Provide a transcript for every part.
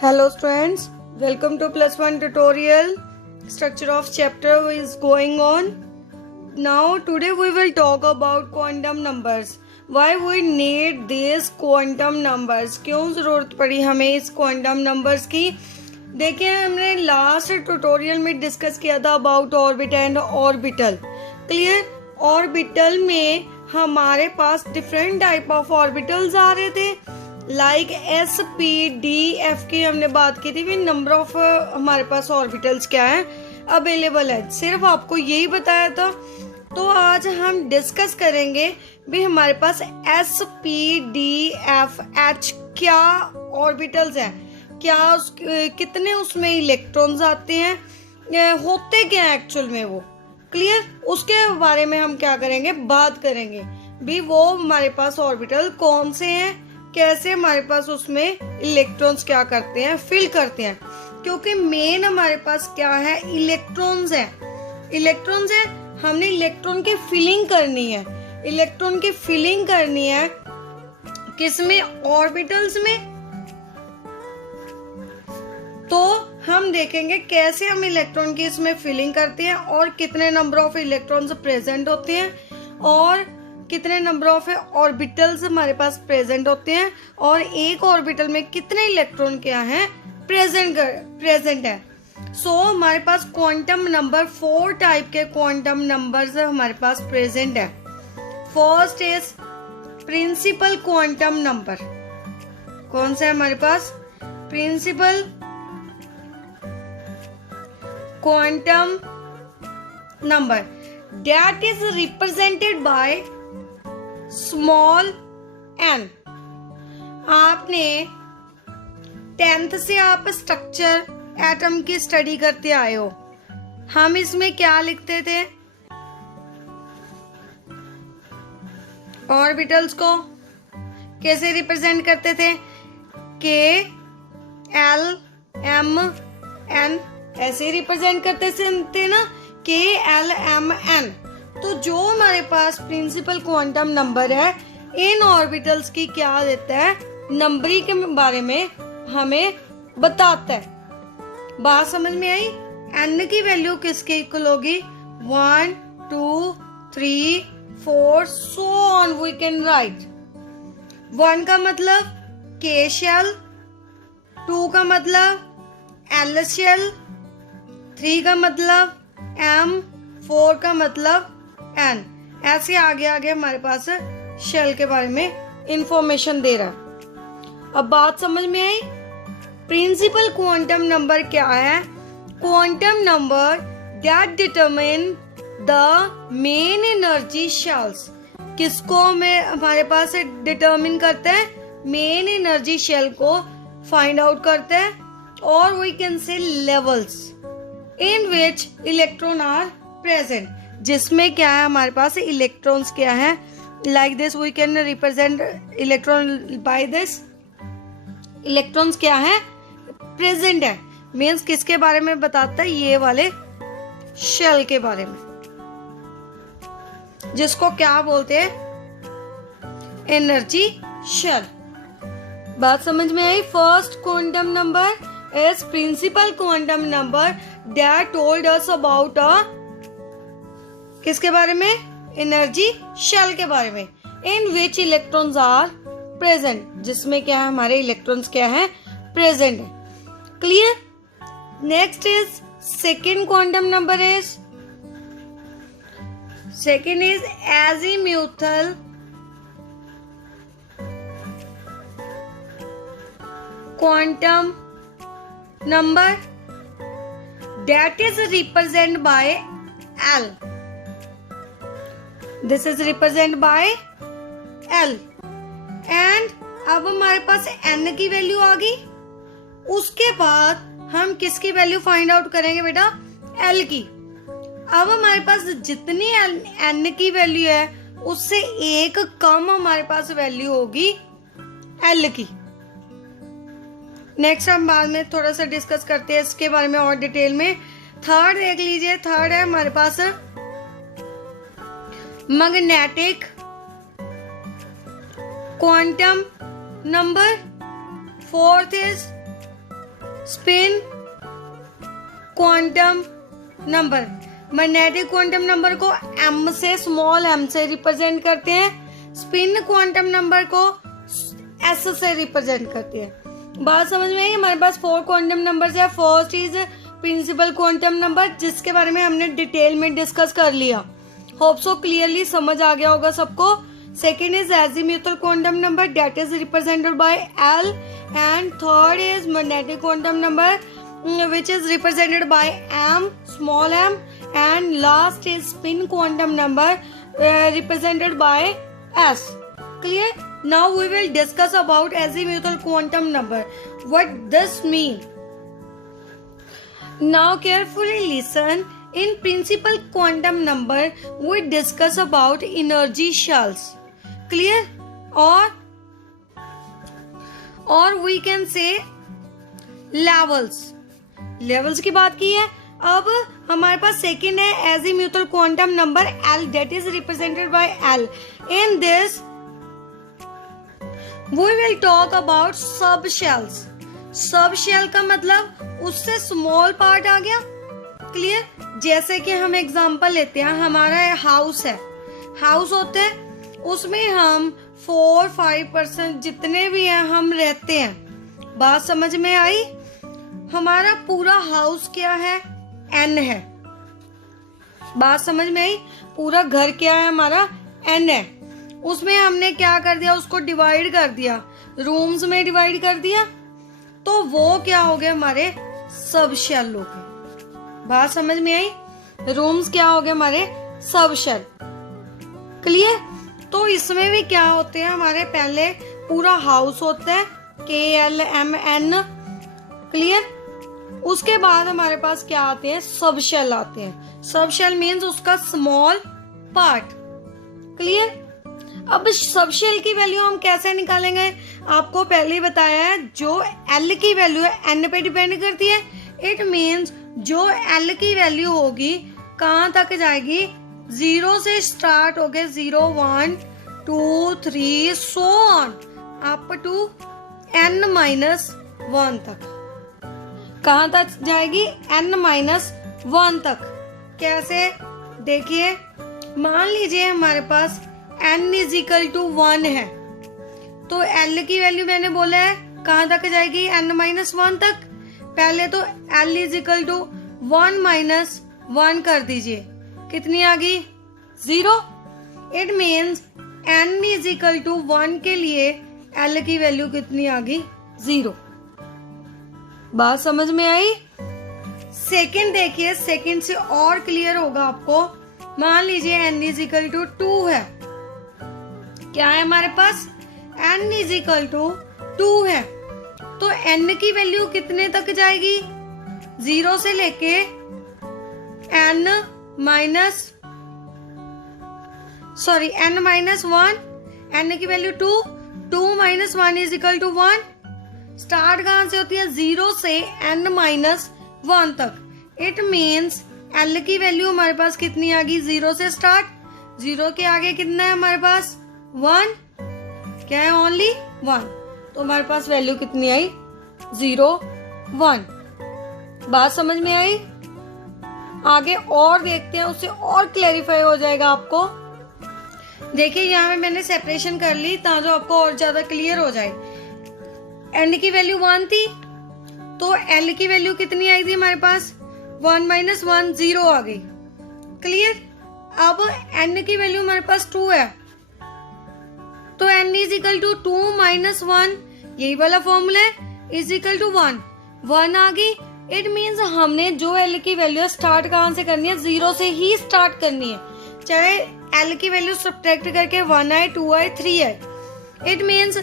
Hello students, welcome to plus one tutorial. Structure of chapter is going on. Now today we will talk about quantum numbers. Why we need these quantum numbers? क्यों ज़रूरत पड़ी हमें इस quantum numbers की? देखिए हमने last tutorial में discuss किया था about orbit and orbital. Clear? Orbital में हमारे पास डिफरेंट टाइप ऑफ ऑर्बिटल्स आ रहे थे. Like S P D F की हमने बात की थी. भी नंबर ऑफ हमारे पास ऑर्बिटल्स क्या है अवेलेबल है, सिर्फ आपको यही बताया था. तो आज हम डिस्कस करेंगे भी हमारे पास S P D F H क्या ऑर्बिटल्स हैं, क्या कितने उसमें इलेक्ट्रॉन्स आते हैं, होते क्या है एक्चुअल में वो. क्लियर? उसके बारे में हम क्या करेंगे, बात करेंगे भी वो हमारे पास ऑर्बिटल कौन से हैं, कैसे हमारे पास उसमें इलेक्ट्रॉन्स क्या करते हैं, फिल करते हैं. क्योंकि मेन हमारे पास क्या है, इलेक्ट्रॉन्स है. इलेक्ट्रॉन्स है, हमने इलेक्ट्रॉन की फिलिंग करनी है. इलेक्ट्रॉन की फिलिंग करनी है किसमें, ऑर्बिटल्स में. तो हम देखेंगे कैसे हम इलेक्ट्रॉन की इसमें फिलिंग करते हैं और कितने नंबर ऑफ इलेक्ट्रॉन्स प्रेजेंट होते हैं और कितने नंबर ऑफ ऑर्बिटल्स हमारे पास प्रेजेंट होते हैं और एक ऑर्बिटल में कितने इलेक्ट्रॉन क्या हैं प्रेजेंट है. सो हमारे पास क्वांटम नंबर 4 टाइप के क्वांटम नंबर्स हमारे पास प्रेजेंट है. First is principal quantum number. कौन सा है हमारे पास, principal quantum number that is represented by small n. आपने 10th से आप स्ट्रक्चर एटम की स्टडी करते आए हो. हम इसमें क्या लिखते थे, ऑर्बिटल्स को कैसे रिप्रेजेंट करते थे, के एल एम एन ऐसे रिप्रेजेंट करते थे ना, के एल एम एन. तो जो हमारे पास प्रिंसिपल क्वांटम नंबर है इन ऑर्बिटल्स की क्या देता है, नंबरिंग के बारे में हमें बताता है. बात समझ में आई? एन की वैल्यू किसके इक्वल होगी, 1 2 3 4 so on we can write. 1 का मतलब के शेल, 2 का मतलब एल शेल, 3 का मतलब एम, 4 का मतलब एन. ऐसे आगे आगे हमारे पास शेल के बारे में इंफॉर्मेशन दे रहा है. अब बात समझ में आई? प्रिंसिपल क्वांटम नंबर क्या है, quantum number that determine the main energy shells. किसको में हमारे पास डिटरमिन करते हैं, मेन एनर्जी शेल को फाइंड आउट करते हैं. और we can say levels in which electron are present, जिसमें क्या है हमारे पास इलेक्ट्रॉन्स क्या है. Like this we can represent electron by this. Electrons क्या है, प्रेजेंट है. मीन्स किसके बारे में बताता है, ये वाले शेल के बारे में, जिसको क्या बोलते हैं, एनर्जी शेल. बात समझ में आई? First quantum number is principal quantum number that told us about किसके बारे में, एनर्जी शेल के बारे में. in which electrons are present, जिसमें क्या है हमारे इलेक्ट्रॉन्स क्या है, प्रेजेंट है. Clear? Next is second quantum number is, second is azimuthal quantum number that is represented by L. This is represented by L. And अब हमारे पास N की वैल्यू आ गई. उसके बाद हम किसकी वैल्यू फाइंड आउट करेंगे बेटा, L की. अब हमारे पास जितनी N की वैल्यू है उससे एक कम हमारे पास वैल्यू होगी L की. नेक्स्ट हम बाद में थोड़ा सा डिस्कस करते हैं इसके बारे में और डिटेल में. थर्ड देख लीजिए, थर्ड है हमारे पास magnetic quantum number. Fourth is spin quantum number, magnetic quantum number को m से, स्मॉल m से रिप्रेजेंट करते हैं, स्पिन क्वांटम नंबर को s से रिप्रेजेंट करते हैं। बात समझ में आई? हमारे पास 4 क्वांटम नंबर्स है। First is principal quantum number, जिसके बारे में हमने डिटेल में डिस्कस कर लिया। होप सो क्लियरली समझ आ गया होगा सबको। Second is azimuthal quantum number, that is represented by L, and third is magnetic quantum number which is represented by m, small m, and last is spin quantum number represented by s. Clear? Now we will discuss about azimuthal quantum number. What this mean? Now carefully listen. In principal quantum number we discuss about energy shells. Clear? Or we can say levels. Levels की बात की है। अब हमारे पास second है azimuthal quantum number L, that is represented by L। In this we will talk about subshells. Subshell का मतलब उससे स्मॉल पार्ट आ गया। क्लियर? जैसे कि हम एग्जांपल लेते हैं, हमारा हाउस है, हाउस होते हैं, उसमें हम 4-5% जितने भी हैं हम रहते हैं। बात समझ में आई? हमारा पूरा हाउस क्या है? n है। बात समझ में आई? पूरा घर क्या है? हमारा n है। उसमें हमने क्या कर दिया? उसको डिवाइड कर दिया, रूम्स में डिवाइड कर दिया, तो वो क्या हो गए? हमारे सब शेल हो गए। बात समझ में आई? रूम्स क्या हो गए? हमारे सब शेल। क्लियर? तो इसमें भी क्या होते हैं? हमारे पहले पूरा हाउस होता है KLMN। क्लियर? उसके बाद हमारे पास क्या आते हैं? सब शेल आते हैं। सब शेल मीन्स उसका स्मॉल पार्ट। क्लियर? अब सब शेल की वैल्यू हम कैसे निकालेंगे? आपको पहले ही बताया है, जो L की वैल्यू है N पे डिपेंड करती है। इट मीन्स जो L की वैल्यू होगी कहाँ तक जाएगी? 0 से स्टार्ट हो गए, 0, 1, 2, 3 so on up to n-1 तक। कहाँ तक जाएगी? n-1 तक। कैसे? देखिए, मान लीजिए हमारे पास n = 1 है, तो L की वैल्यू मैंने बोला है कहाँ तक जाएगी? n-1 तक। पहले तो L = 1 - 1 कर दीजिए, कितनी आ गई? 0। इट मीन्स n = 1 के लिए L की वैल्यू कितनी आ गई? 0। बात समझ में आई? सेकंड देखिए, सेकंड से और क्लियर होगा आपको। मान लीजिए n = 2 है। क्या है हमारे पास? n = 2 है, तो n की वैल्यू कितने तक जाएगी? 0 से लेके n-1, n की वैल्यू 2, 2 - 1 = 1। स्टार्ट कहाँ से होती है? 0 से n-1 तक। इट मीन्स L की वैल्यू हमारे पास कितनी आ गई? 0 से स्टार्ट, 0 के आगे कितना है हमारे पास? 1। क्या है? ओनली 1। तो हमारे पास वैल्यू कितनी आई? 0, 1। बात समझ में आई? आगे और देखते हैं, उससे और क्लैरिफाई हो जाएगा आपको। देखिए, यहाँ में मैंने सेपरेशन कर ली ताकि आपको और ज्यादा क्लियर हो जाए। n की वैल्यू 1 थी, तो L की वैल्यू कितनी आई थी हमारे पास? 1 - 1 0 आ गई। क्लियर? अब n की वैल्यू हमारे पास 2 है, तो n = 2 - 1, यही वाला फॉर्मूला है, = 1। 1 आ गई। इट मीन्स हमने जो L की वैल्यू स्टार्ट कहाँ से करनी है? 0 से ही स्टार्ट करनी है, चाहे L की वैल्यू सब्ट्रैक्ट करके 1 आए, 2 आए, 3 आए। इट मीन्स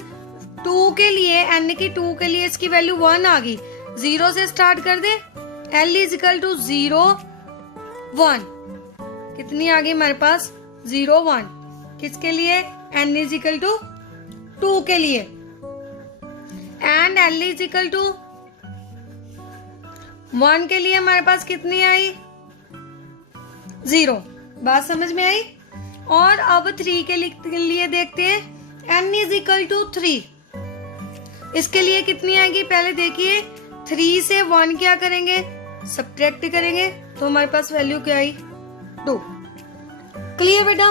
2 के लिए, n की 2 के लिए इसकी वैल्यू 1 आ गई। 0 से स्टार्ट कर दे, L = 0, 1। कितनी आ गई हमारे पास? 0, 1। किसके लिए? n = 2 के लिए। एंड L = 1 के लिए हमारे पास कितनी आई? 0। बात समझ में आई? और अब 3 के लिए देखते हैं। n = 3, इसके लिए कितनी आएगी? पहले देखिए, 3 से 1 क्या करेंगे, सब्ट्रैक्ट करेंगे, तो हमारे पास वैल्यू क्या आई, 2। क्लियर बेटा।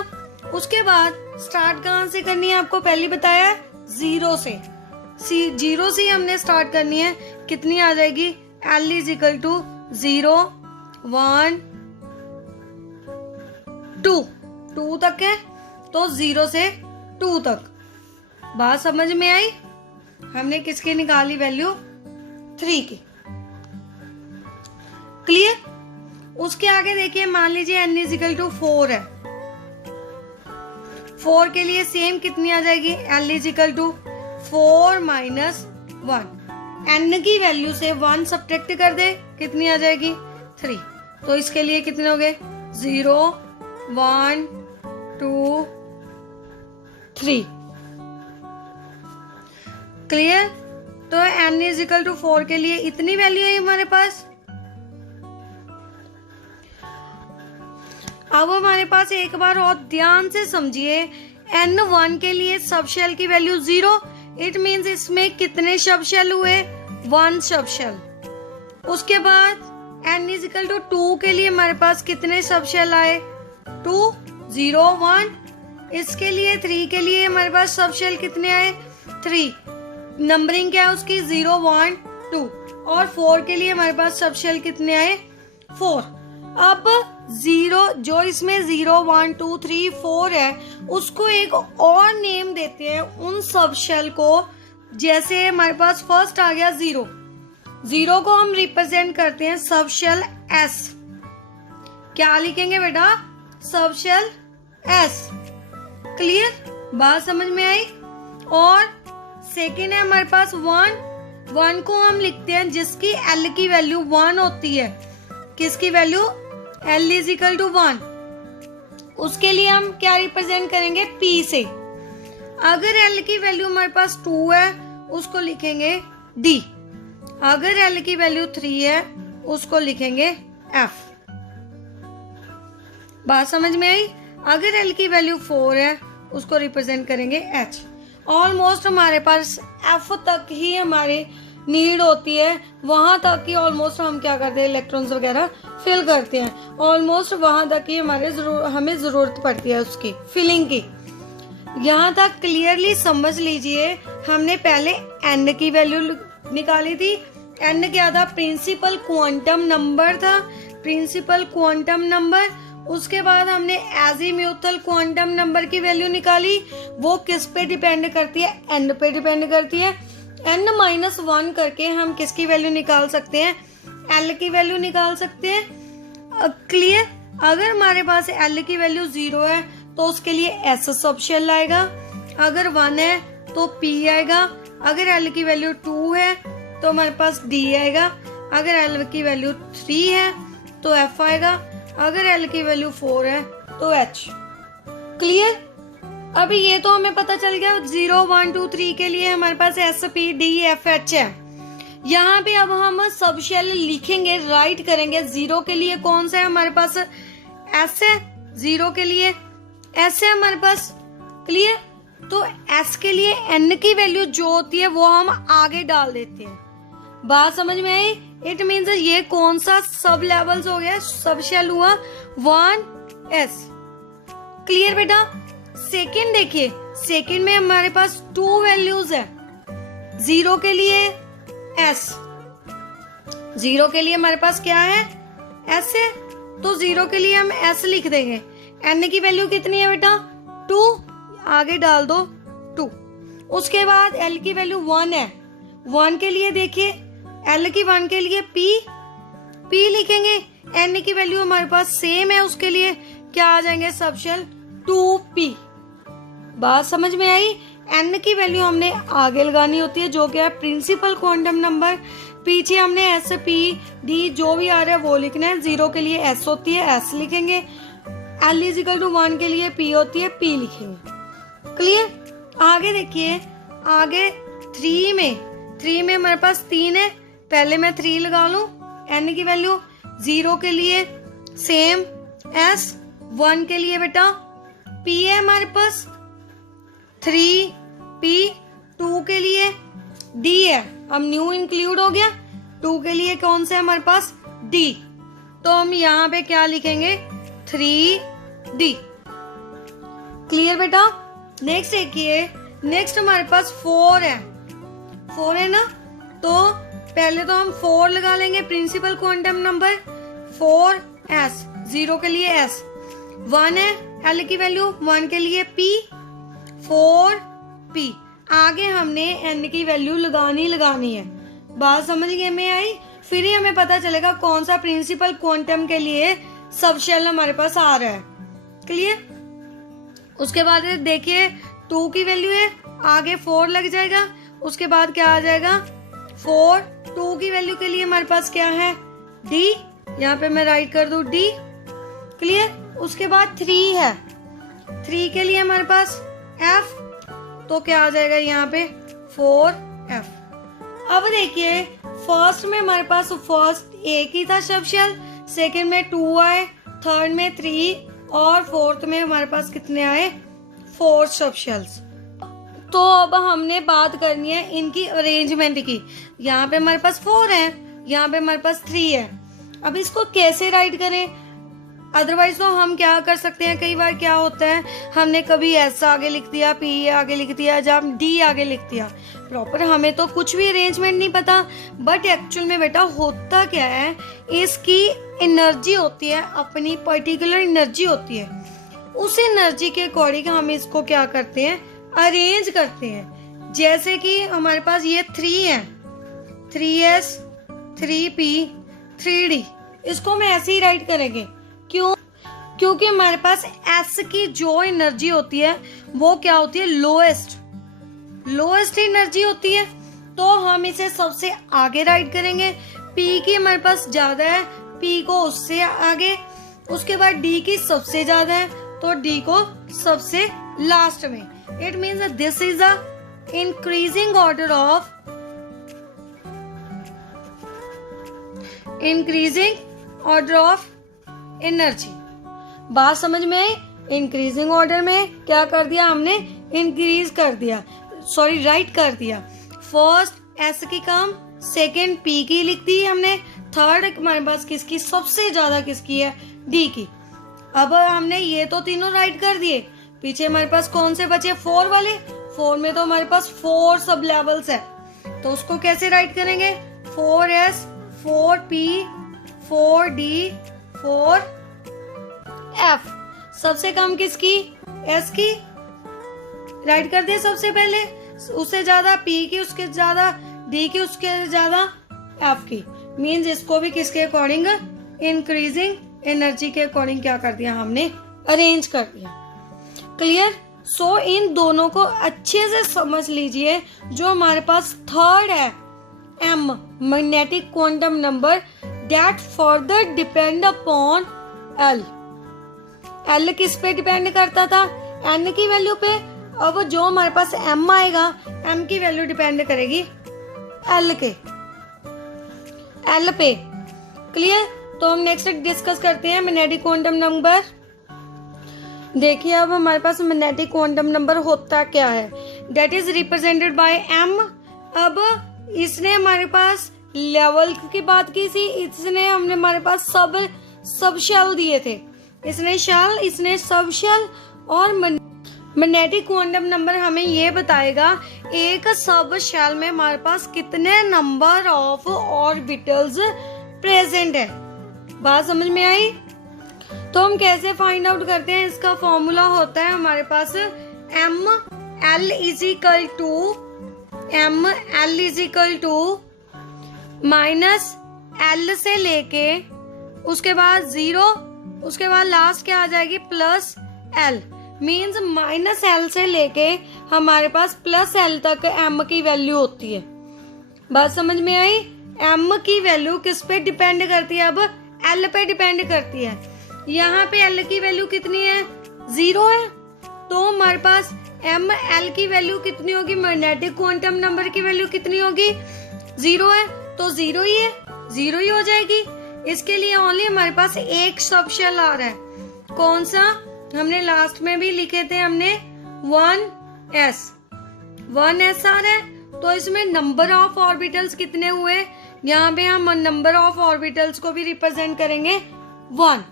उसके बाद स्टार्ट कहाँ से करनी है, आपको पहले बताया 0 से। 0 से हमने स्टार्ट करनी है, कितनी आ जाएगी, L इज इक्वल टू 0 1 2 तक है, तो 0 से 2 तक। बात समझ में आई। हमने किसकी निकाली वैल्यू, 3 की। क्लियर। उसके आगे देखिए, मान लीजिए n इज इक्वल टू 4 है। 4 के लिए सेम कितनी आ जाएगी, L is equal to 4 minus 1। n की वैल्यू से 1 सब्ट्रैक्ट कर दे, कितनी आ जाएगी, 3। तो इसके लिए कितने हो गए, 0 1 2 3। क्लियर। तो n इज इक्वल टू 4 के लिए इतनी वैल्यू है हमारे पास। अब हमारे पास एक बार और ध्यान से समझिए, n1 के लिए सब शेल की वैल्यू 0, इट मींस इसमें कितने सब शेल हुए, 1 सब शेल। उसके बाद n इज इक्वल टू 2 के लिए हमारे पास कितने सब शेल आए, 2 0 1। इसके लिए 3 के लिए हमारे पास सब शेल कितने आए, 3। नंबरिंग क्या है उसकी, 0 1 2। और 4 के लिए हमारे पास सब शेल कितने आए, 4। अब 0 जो इसमें 0 1 2 3 4 है, उसको एक और नेम देते हैं उन सब शेल को। जैसे हमारे पास फर्स्ट आ गया 0 को हम रिप्रेजेंट करते हैं सब शेल S। क्या लिखेंगे बेटा, सब शेल S। क्लियर, बात समझ में आई। और सेकेंड है हमारे पास 1 को हम लिखते हैं जिसकी L की वैल्यू 1 होती है। किसकी value, L is equal to 1। उसके लिए हम क्या रिप्रेजेंट करेंगे, P से। अगर L की वैल्यू हमारे पास 2 है, उसको लिखेंगे D। अगर L की वैल्यू 3 है, उसको लिखेंगे F। बात समझ में आई। अगर L की वैल्यू 4 है, उसको रिप्रेजेंट करेंगे H। ऑलमोस्ट हमारे पास F तक ही हमारी नीड होती है, वहां तक ही ऑलमोस्ट हम क्या करते हैं, इलेक्ट्रॉन्स वगैरह फिल करते हैं। ऑलमोस्ट वहां तक ही हमें जरूरत पड़ती है उसकी फिलिंग की। यहाँ तक क्लियरली समझ लीजिए। हमने पहले n की वैल्यू निकाली थी। n क्या था, प्रिंसिपल क्वांटम नंबर था, प्रिंसिपल क्वांटम नंबर। उसके बाद हमने एजीम्यूथल क्वांटम नंबर की वैल्यू निकाली। वो किस पे डिपेंड करती है, n पे डिपेंड करती है। n-1 करके हम किसकी वैल्यू निकाल सकते हैं, l की वैल्यू निकाल सकते हैं। क्लियर। अगर हमारे पास l की वैल्यू 0 है, तो उसके लिए s सब शेल आएगा। अगर 1 है तो p आएगा। अगर l की वैल्यू 2 है तो हमारे पास d आएगा। अगर l की वैल्यू 3 है तो f आएगा। अगर l की वैल्यू 4 है तो h। क्लियर। अभी ये तो हमें पता चल गया 0 1 2 3 के लिए हमारे पास S P D F H है। यहाँ पे अब हम सब शेल लिखेंगे, राइट करेंगे। 0 के लिए कौन सा है हमारे पास, S है। 0 के लिए S है हमारे पास। क्लियर। तो S के लिए N की वैल्यू जो होती है वो हम आगे डाल देते हैं। बात समझ में आई। इट मीन्स ये कौन सा सब लेवल्स हो गया, सब शेल हुआ 1S। क्लियर बेटा। सेकेंड देखिए, सेकेंड में हमारे पास 2 वैल्यूज है। 0 के लिए S, 0 के लिए हमारे पास क्या है, S है। तो 0 के लिए हम S लिख देंगे। N की वैल्यू कितनी है बेटा, 2, आगे डाल दो 2। उसके बाद L की वैल्यू 1 है। 1 के लिए देखिए, L की 1 के लिए P लिखेंगे। N की वैल्यू हमारे पास सेम है, उसके लिए क्या आ जाएंगे सब शेल 2P। बात समझ में आई। N की वैल्यू हमने आगे लगानी होती है, जो क्या है प्रिंसिपल क्वांटम नंबर। पीछे हमने S P D जो भी आ रहा है वो लिखना है। 0 के लिए S होती है, S लिखेंगे। L इज इक्वल टू 1 के लिए P होती है, P लिखेंगे। क्लियर। आगे देखिए, आगे 3 में हमारे पास 3 है। पहले मैं 3 लगा लूं। N की वैल्यू 0 के लिए सेम S, 1 के लिए बेटा P है हमारे पास 3P, 2 के लिए D है। अब न्यू इंक्लूड हो गया। 2 के लिए कौन सा है हमारे पास, D। तो हम यहाँ पे क्या लिखेंगे, 3D। क्लियर बेटा। नेक्स्ट देखिए, नेक्स्ट हमारे पास 4 है, 4 है ना, तो पहले तो हम 4 लगा लेंगे प्रिंसिपल क्वांटम नंबर, 4s, 0 के लिए s, 1 है l की वैल्यू, 1 के लिए p, 4p। आगे हमने n की वैल्यू लगानी है। बात समझ गए में आई? फिर ही हमें पता चलेगा कौन सा प्रिंसिपल क्वांटम के लिए सब शेल हमारे पास आ रहा है। क्लियर। उसके बाद देखिए 2 की वैल्यू है, आगे 4 लग जाएगा, उसके बाद क्या आ जाएगा 4, 2 की वैल्यू के लिए हमारे पास क्या है, D, यहाँ पे मैं राइट कर दूं D। क्लियर। उसके बाद 3 है, 3 के लिए हमारे पास F, तो क्या आ जाएगा यहाँ पे 4F। अब देखिए फर्स्ट में हमारे पास फर्स्ट एक ही था सब शेल, सेकेंड में 2 आए, थर्ड में 3 और फोर्थ में हमारे पास कितने आए, 4 सब शेल्स। तो अब हमने बात करनी है इनकी अरेंजमेंट की। यहाँ पे हमारे पास 4 है, यहाँ पे हमारे पास 3 है। अब इसको कैसे राइट करें, अदरवाइज तो हम क्या कर सकते हैं, कई बार क्या होता है हमने कभी S आगे लिख दिया, P आगे लिख दिया, जब D आगे लिख दिया, प्रॉपर हमें तो कुछ भी अरेंजमेंट नहीं पता। बट एक्चुअल में बेटा होता क्या है, इसकी एनर्जी होती है, अपनी पर्टिकुलर एनर्जी होती है, उस एनर्जी के अकॉर्डिंग हम इसको क्या करते हैं, अरेंज करते हैं। जैसे कि हमारे पास ये 3 है, 3s, 3p, 3d, इसको हम ऐसे ही राइट करेंगे। क्यों? क्योंकि हमारे पास S की जो एनर्जी होती है वो क्या होती है, लोएस्ट एनर्जी होती है, तो हम इसे सबसे आगे राइट करेंगे। P की हमारे पास ज्यादा है, P को उससे आगे, उसके बाद D की सबसे ज्यादा है, तो D को सबसे लास्ट में। It means that this is the increasing order of energy. बात समझ में आई? इंक्रीजिंग ऑर्डर में क्या कर दिया हमने, इंक्रीज कर दिया, सॉरी राइट कर दिया। फर्स्ट S की कम, सेकेंड P की लिख दी हमने, थर्ड हमारे पास किसकी सबसे ज्यादा किसकी है, D की। अब हमने ये तो तीनों राइट कर दिए, पीछे हमारे पास कौन से बचे, 4 वाले। 4 में तो हमारे पास 4 सब लेवल्स है, तो उसको कैसे राइट करेंगे, 4s, 4p, 4d, 4f। सबसे कम किसकी, S की, राइट कर दिया सबसे पहले, उससे ज्यादा P की, उसके ज्यादा D की, उसके ज्यादा F की। मीन्स इसको भी किसके अकॉर्डिंग, इंक्रीजिंग एनर्जी के अकॉर्डिंग क्या कर दिया हमने, अरेंज कर दिया। क्लियर। सो इन दोनों को अच्छे से समझ लीजिए। जो हमारे पास थर्ड है M, magnetic quantum number, that further depend upon L। L किस पे डिपेंड करता था, N की वैल्यू पे। अब जो हमारे पास M आएगा, M की वैल्यू डिपेंड करेगी L पे। क्लियर। तो हम नेक्स्ट डिस्कस करते हैं मैग्नेटिक क्वांटम नंबर। देखिए अब हमारे पास मैग्नेटिक क्वांटम नंबर होता क्या है, that is represented bye M। अब इसने हमारे पास लेवल की बात की थी, इसने हमने हमारे पास सब शेल दिए थे, इसने सब शेल। और मैग्नेटिक क्वांटम नंबर हमें ये बताएगा एक सब शेल में हमारे पास कितने नंबर ऑफ ऑर्बिटल्स प्रेजेंट है। बात समझ में आई? तो हम कैसे फाइंड आउट करते हैं, इसका फॉर्मूला होता है हमारे पास ML is equal to minus L से लेके उसके बाद 0, उसके बाद लास्ट क्या आ जाएगी, plus L। Means minus L से लेके हमारे पास प्लस L तक M की वैल्यू होती है। बात समझ में आई? M की वैल्यू किस पे डिपेंड करती है, अब L पे डिपेंड करती है। यहाँ पे L की वैल्यू कितनी है, 0 है, तो हमारे पास ML की वैल्यू कितनी होगी, मैग्नेटिक क्वांटम नंबर की वैल्यू कितनी होगी, 0 है, तो 0 ही है, 0 ही हो जाएगी। इसके लिए ओनली हमारे पास एक सब शेल आ रहा है, कौन सा, हमने लास्ट में भी लिखे थे हमने 1s आ रहा है। तो इसमें नंबर ऑफ ऑर्बिटल्स कितने हुए, यहाँ पे हम नंबर ऑफ ऑर्बिटल्स को भी रिप्रेजेंट करेंगे 1।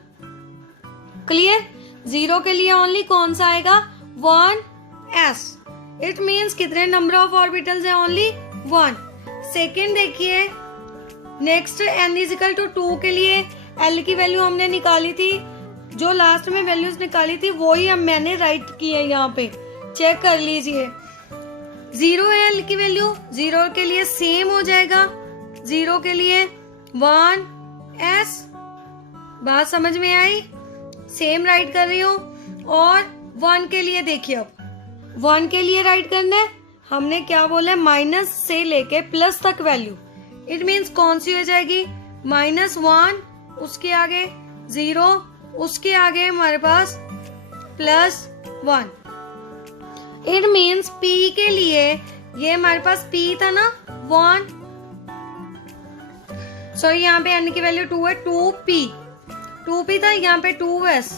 क्लियर? 0 के लिए ओनली कौन सा आएगा? 1s। इट मीन्स कितने नंबर ऑफ ऑर्बिटल्स है? ओनली 1। सेकेंड देखिए, नेक्स्ट n इजिकल टू 2 के लिए l की वैल्यू हमने निकाली थी, जो लास्ट में वैल्यूज निकाली थी वही अब मैंने राइट की है, यहाँ पे चेक कर लीजिए। 0 है l की वैल्यू, 0 के लिए सेम हो जाएगा, 0 के लिए 1s। बात समझ में आई? सेम राइट कर रही हूँ। और 1 के लिए देखिए, अब 1 के लिए राइट करना है, हमने क्या बोला है? माइनस से लेके प्लस तक वैल्यू। इट मीन्स कौन सी हो जाएगी? -1, उसके आगे 0, उसके आगे हमारे पास +1। इट मीन्स p के लिए, ये हमारे पास p था ना 1, सॉरी यहाँ पे n की वैल्यू 2 है, 2p था, यहाँ पे 2s।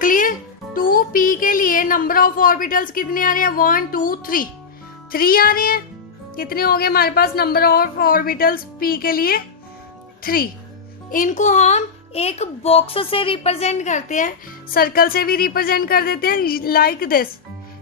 क्लियर? 2p के लिए नंबर ऑफ ऑर्बिटल्स कितने आ रहे हैं? 1 2 3 3 आ रहे हैं। कितने हो गए हमारे पास नंबर ऑफ ऑर्बिटल्स p के लिए? 3। इनको हम एक बॉक्स से रिप्रेजेंट करते हैं, सर्कल से भी रिप्रेजेंट कर देते हैं, लाइक दिस।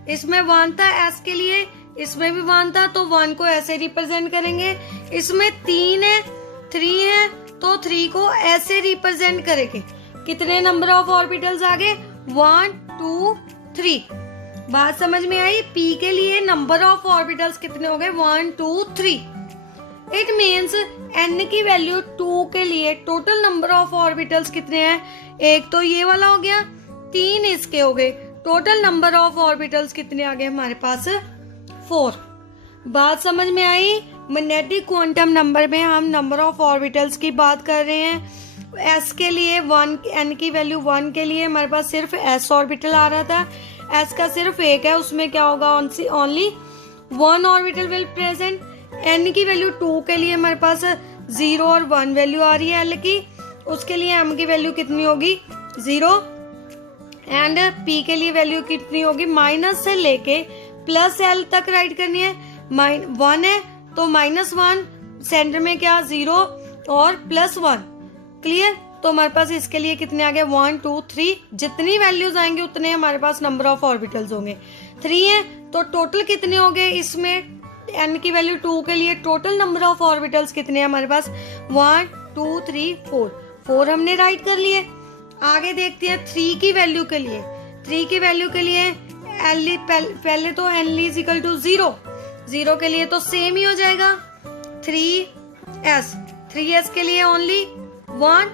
इसमें 1 था s के लिए, इसमें भी 1 था, तो 1 को ऐसे रिप्रेजेंट करेंगे। इसमें 3 है, 3 है, तो 3 को ऐसे रिप्रेजेंट करेंगे। कितने नंबर ऑफ ऑर्बिटल्स आ गए? 1 2 3। बात समझ में आई? p के लिए नंबर ऑफ ऑर्बिटल्स कितने हो गए? 1 2 3। इट मीन्स n की वैल्यू 2 के लिए टोटल नंबर ऑफ ऑर्बिटल्स कितने हैं? एक तो ये वाला हो गया, 3 इसके हो गए। टोटल नंबर ऑफ ऑर्बिटल्स कितने आ गए हमारे पास? 4। बात समझ में आई? मैग्नेटिक क्वांटम नंबर में हम नंबर ऑफ ऑर्बिटल्स की बात कर रहे हैं। s के लिए 1, n की वैल्यू 1 के लिए हमारे पास सिर्फ s ऑर्बिटल आ रहा था, s का सिर्फ एक है, उसमें क्या होगा? Only 1 orbital will present. n की वैल्यू 2 के लिए हमारे पास 0 और 1 वैल्यू आ रही है l की, उसके लिए m की वैल्यू कितनी होगी? 0। एंड p के लिए वैल्यू कितनी होगी? माइनस से लेके प्लस l तक राइट करनी है। 1 है तो -1, सेंटर में क्या? 0 और +1। क्लियर? तो हमारे पास इसके लिए कितने आ गए? 1 2 3। जितनी वैल्यूज आएंगे उतने हमारे पास नंबर ऑफ ऑर्बिटल्स होंगे। 3 है तो टोटल कितने हो गए? इसमें n की वैल्यू 2 के लिए टोटल नंबर ऑफ ऑर्बिटल्स कितने हैं हमारे पास? 1 2 3 4। 4 हमने राइट कर लिए। आगे देखते हैं 3 की वैल्यू के लिए। 3 की वैल्यू के लिए पहले तो n इज इक्वल टू 0। 0 के लिए तो सेम ही हो जाएगा, 3s के लिए ओनली 1।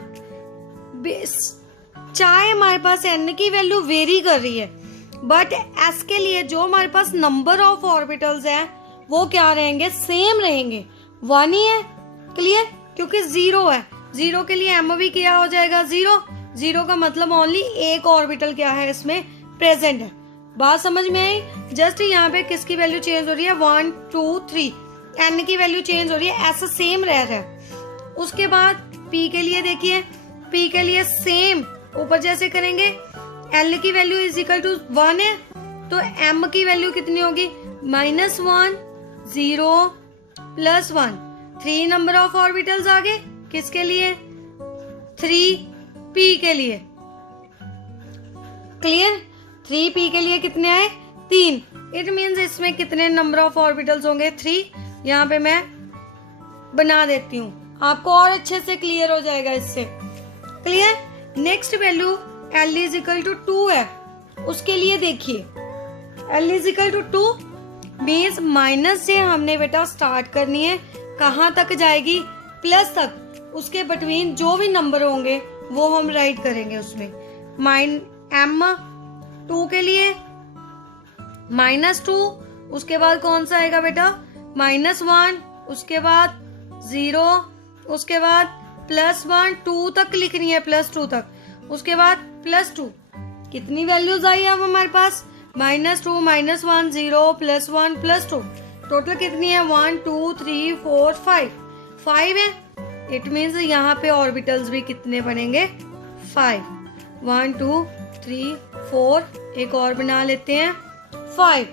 चाहे हमारे पास n की वैल्यू वेरी कर रही है, बट s के लिए जो हमारे पास नंबर ऑफ ऑर्बिटल्स है वो क्या रहेंगे? सेम रहेंगे, 1 ही है। क्लियर? क्योंकि 0 है, 0 के लिए m भी क्या हो जाएगा? 0। 0 का मतलब ओनली एक ऑर्बिटल क्या है इसमें? प्रेजेंट है। बात समझ में आई? जस्ट यहाँ पे किसकी वैल्यू चेंज हो रही है? 1 2 3। n की वैल्यू चेंज हो रही है, s सेम रह रहा है। उसके बाद p के लिए देखिए, p के लिए सेम ऊपर जैसे करेंगे, l की वैल्यू इज इक्वल टू 1 है, तो m की वैल्यू कितनी होगी? -1 0 +1। 3 नंबर ऑफ ऑर्बिटल्स आ गए। किसके लिए? 3p के लिए। क्लियर? 3p के लिए कितने आए? 3। इट मीन्स इसमें कितने नंबर ऑफ ऑर्बिटल्स होंगे? 3। यहाँ पे मैं बना देती हूँ, आपको और अच्छे से क्लियर हो जाएगा इससे। Clear? Next value l is equal to 2 है, उसके लिए देखिए l is equal to 2 means minus से हमने बेटा स्टार्ट करनी है, कहाँ तक जाएगी? प्लस तक। उसके बिटवीन जो भी नंबर होंगे वो हम राइट करेंगे उसमें। m2 के लिए -2, उसके बाद कौन सा आएगा बेटा? -1, उसके बाद 0, उसके बाद +1, 2 तक लिखनी है, +2 तक, उसके बाद +2। कितनी वैल्यूज आई अब हमारे पास? -2 -1 0 +1 +2। टोटल कितनी है? 1 2 3 4 5। 5 है। इट मीन्स यहाँ पे ऑर्बिटल्स भी कितने बनेंगे? 5। 1 2 3 4, एक और बना लेते हैं 5।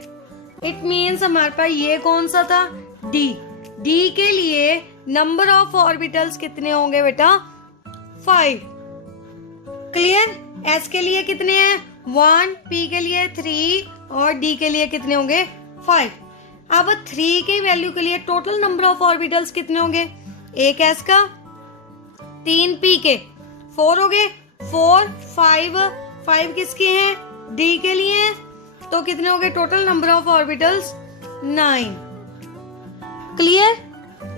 इट मीन्स हमारे पास ये कौन सा था? D। डी के लिए नंबर ऑफ ऑर्बिटल्स कितने होंगे बेटा 5। क्लियर। एस के लिए कितने हैं 1, पी के लिए 3 और डी के लिए कितने होंगे 5। अब 3 की वैल्यू के लिए टोटल नंबर ऑफ ऑर्बिटल्स कितने होंगे, एक एस का 3 पी के 4 हो गए 4 5 किसके हैं डी के लिए हैं, तो कितने हो गए total number of orbitals 9। Clear.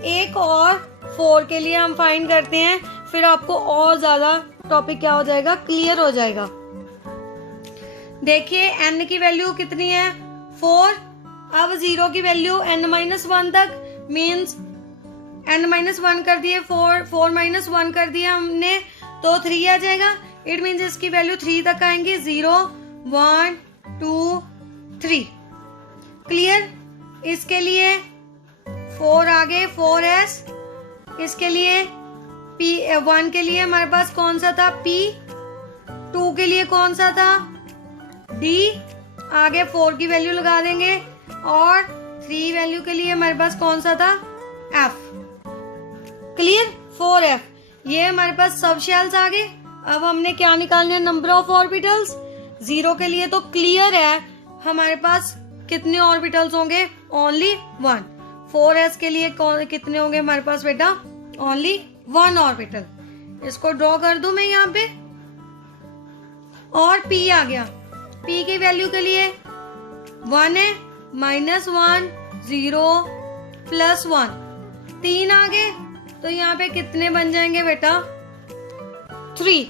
एक और 4 के लिए हम फाइंड करते हैं, फिर आपको और ज्यादा टॉपिक क्या हो जाएगा क्लियर हो जाएगा। देखिए n की वैल्यू कितनी है 4। अब 0 की वैल्यू n-1 तक मीन्स n-1 कर दिए 4 कर दिया हमने तो 3 आ जाएगा। इट मीन्स इसकी वैल्यू 3 तक आएंगे 0 1 2 3। क्लियर। इसके लिए 4 आगे 4s। इसके लिए P1 के लिए हमारे पास कौन सा था P, 2 के लिए कौन सा था D, आगे 4 की वैल्यू लगा देंगे और 3 वैल्यू के लिए हमारे पास कौन सा था F। Clear 4F। ये हमारे पास सब शेल्स आ गए। अब हमने क्या निकालना है नंबर ऑफ ऑर्बिटल्स। 0 के लिए तो क्लियर है हमारे पास कितने ऑर्बिटल्स होंगे ओनली 1। 4s के लिए कितने होंगे हमारे पास बेटा ओनली 1 ऑर्बिटल। इसको ड्रॉ कर दूं मैं यहाँ पे। और p आ गया, p की वैल्यू के लिए 1 है -1 0 +1 3 आ गए तो यहाँ पे कितने बन जाएंगे बेटा 3।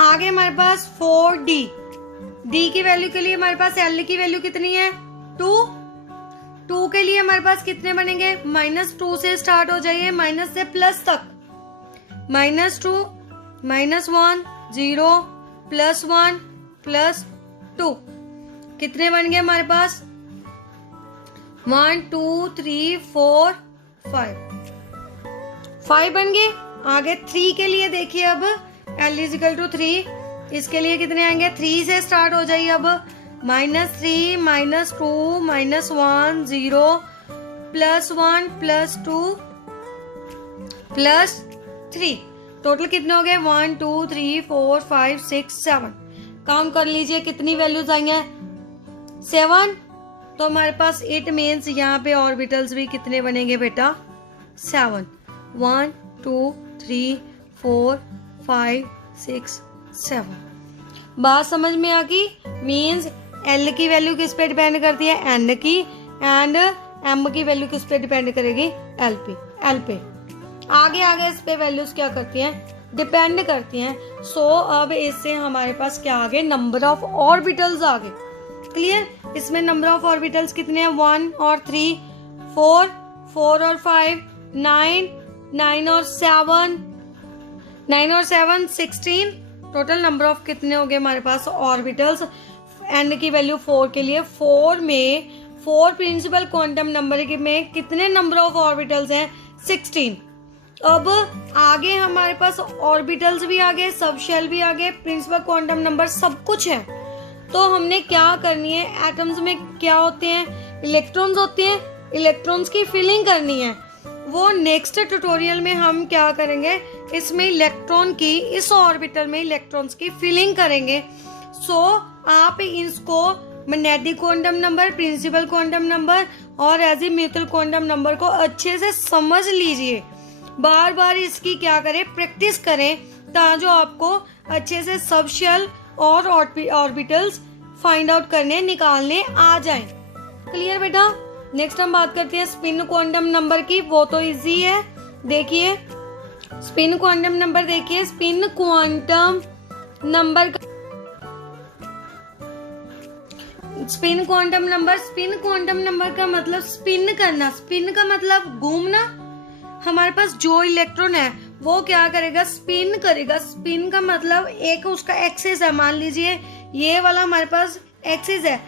आगे हमारे पास 4d। d की वैल्यू के लिए हमारे पास l की वैल्यू कितनी है 2। 2 के लिए हमारे पास कितने बनेंगे -2 से स्टार्ट हो जाइए माइनस से प्लस तक -2 -1 0 +1 +2 कितने बन गए हमारे पास 1 2 3 4 5 बन गए। आगे 3 के लिए देखिए अब L = 3। इसके लिए कितने आएंगे 3 से स्टार्ट हो जाइए अब -3 -2 -1 0 +1 +2 +3 टोटल कितने हो गए 1 2 3 4 5 6 7। काउंट कर लीजिए कितनी वैल्यूज आई हैं 7। तो हमारे पास इट मीन्स यहाँ पे ऑर्बिटल्स भी कितने बनेंगे बेटा 7 1 2 3 4 5 6 7। बात समझ में आ गई। मीन्स L की वैल्यू किस पे डिपेंड करती है N की एंड M की वैल्यू किस पे डिपेंड करेगी L पे। आगे इस पे वैल्यूज क्या करती हैं डिपेंड करती हैं। सो अब इससे हमारे पास क्या आ गए नंबर ऑफ ऑर्बिटल्स आ गए। क्लियर। इसमें नंबर ऑफ ऑर्बिटल्स कितने हैं 1 और 3 4 4 और 5 9 9 और 7 9 और 7 16। टोटल नंबर ऑफ कितने हो गए हमारे पास ऑर्बिटल्स। n की वैल्यू 4 के लिए 4 में 4 प्रिंसिपल क्वांटम नंबर में कितने नंबर ऑफ ऑर्बिटल्स हैं 16। अब आगे हमारे पास ऑर्बिटल्स भी आ गए सब शेल भी आ गए प्रिंसिपल क्वांटम नंबर सब कुछ है। तो हमने क्या करनी है एटम्स में क्या होते हैं इलेक्ट्रॉन्स होते हैं, इलेक्ट्रॉन्स की फिलिंग करनी है। वो नेक्स्ट ट्यूटोरियल में हम क्या करेंगे इसमें इलेक्ट्रॉन की इस ऑर्बिटल में इलेक्ट्रॉन्स की फिलिंग करेंगे। सो आप इसको magnetic quantum number principal quantum number और म्यूचुअल क्वांटम नंबर को अच्छे से समझ लीजिए। बार बार इसकी क्या करें प्रैक्टिस करें ताकि आपको अच्छे से सब शेल और ऑर्बिटल्स फाइंड आउट करने निकालने आ जाएं। क्लियर बेटा। नेक्स्ट हम बात करते हैं स्पिन क्वांटम नंबर की। वो तो इजी है। देखिए स्पिन क्वांटम नंबर देखिए स्पिन क्वांटम नंबर का मतलब स्पिन करना। स्पिन का मतलब घूमना। हमारे पास जो इलेक्ट्रॉन है वो क्या करेगा स्पिन करेगा। स्पिन का मतलब एक उसका एक्सिस है। मान लीजिए ये वाला हमारे पास एक्सिस है,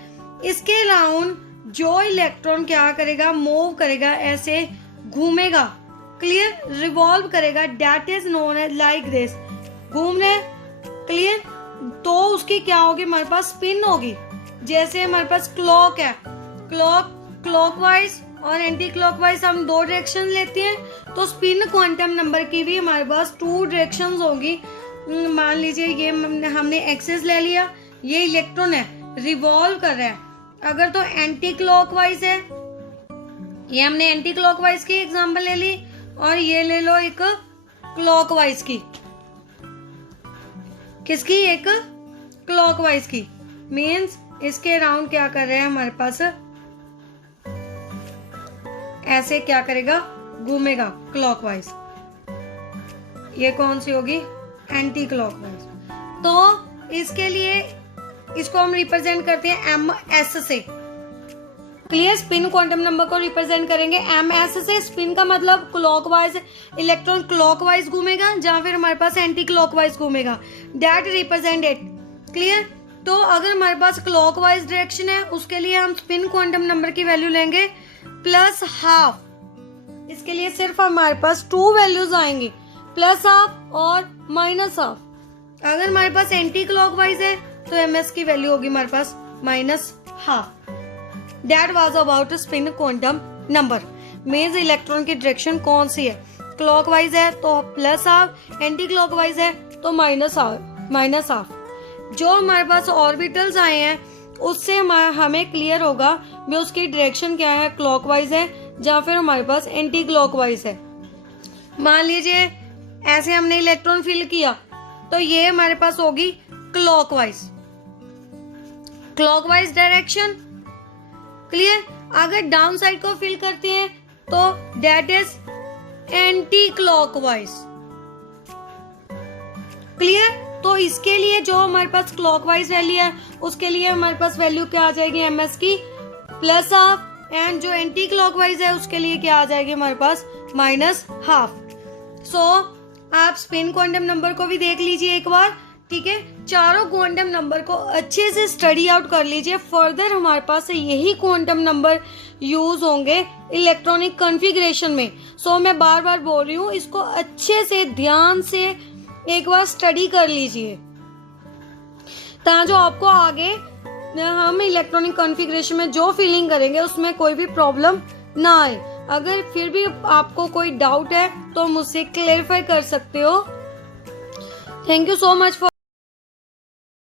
इसके अराउंड जो इलेक्ट्रॉन क्या करेगा मूव करेगा ऐसे घूमेगा। क्लियर। रिवॉल्व करेगा। That is known as like this घूम रहे। क्लियर। तो उसकी क्या होगी हमारे पास स्पिन होगी। जैसे हमारे पास क्लॉक है, क्लॉकवाइज और एंटी क्लॉकवाइज हम 2 डायरेक्शन लेते हैं, तो स्पिन क्वांटम नंबर की भी हमारे पास 2 डायरेक्शंस होंगी। मान लीजिए ये हमने एक्सिस ले लिया, ये इलेक्ट्रॉन है, रिवॉल्व कर रहा है। अगर तो एंटी क्लॉकवाइज है, ये हमने एंटी क्लॉकवाइज की एग्जांपल ले ली, और ये ले लो एक क्लॉकवाइज की। किसकी? एक क्लॉकवाइज की। मीन्स इसके अराउंड क्या कर रहे हैं हमारे पास, ऐसे क्या करेगा, घूमेगा क्लॉकवाइज। ये कौन सी होगी? Anti clockwise. तो इसके लिए इसको हम रिप्रेजेंट करते हैं ms से। क्लियर? स्पिन क्वांटम नंबर को रिप्रेजेंट करेंगे ms से। स्पिन का मतलब क्लॉकवाइज, इलेक्ट्रॉन क्लॉकवाइज घूमेगा, जहां फिर हमारे पास एंटी क्लॉकवाइज घूमेगा। That represent it. क्लियर? तो अगर हमारे पास क्लॉकवाइज डायरेक्शन है, उसके लिए हम स्पिन क्वांटम नंबर की वैल्यू लेंगे +½ इसके लिए सिर्फ हमारे पास 2 वैल्यूज आएंगी, +½ और -½ अगर हमारे पास एंटी क्लॉकवाइज है तो ms की वैल्यू होगी हमारे पास -½ that was about spin quantum number. Means electron की डायरेक्शन कौन सी है? क्लॉकवाइज है तो +½ एंटी क्लॉकवाइज है तो -½ जो हमारे पास ऑर्बिटल्स आए हैं उससे हमें क्लियर होगा भी उसकी डायरेक्शन क्या है, क्लॉकवाइज है या फिर हमारे पास एंटी क्लॉकवाइज है। मान लीजिए ऐसे हमने इलेक्ट्रॉन फिल किया तो ये हमारे पास होगी क्लॉकवाइज डायरेक्शन। क्लियर? अगर डाउन साइड को फिल करते हैं तो that is anti clockwise. Clear? तो इसके लिए जो हमारे पास क्लॉकवाइज वैल्यू है उसके लिए हमारे पास वैल्यू क्या आ जाएगी ms की +½ एंड जो एंटी क्लॉकवाइज है उसके लिए क्या आ जाएगी हमारे पास -½ सो आप स्पिन क्वांटम नंबर को भी देख लीजिए एक बार। ठीक है, चारों क्वांटम नंबर को अच्छे से स्टडी आउट कर लीजिए। फर्दर हमारे पास यही क्वांटम नंबर यूज होंगे इलेक्ट्रॉनिक कॉन्फ़िगरेशन में। सो मैं बार बार बोल रही हूँ, इसको अच्छे से ध्यान से एक बार स्टडी कर लीजिए ताकि जो आपको आगे हम इलेक्ट्रॉनिक कॉन्फ़िगरेशन में जो फीलिंग करेंगे उसमें कोई भी प्रॉब्लम ना आए। अगर फिर भी आपको कोई डाउट है तो मुझसे क्लेरिफाई कर सकते हो। Thank you so much for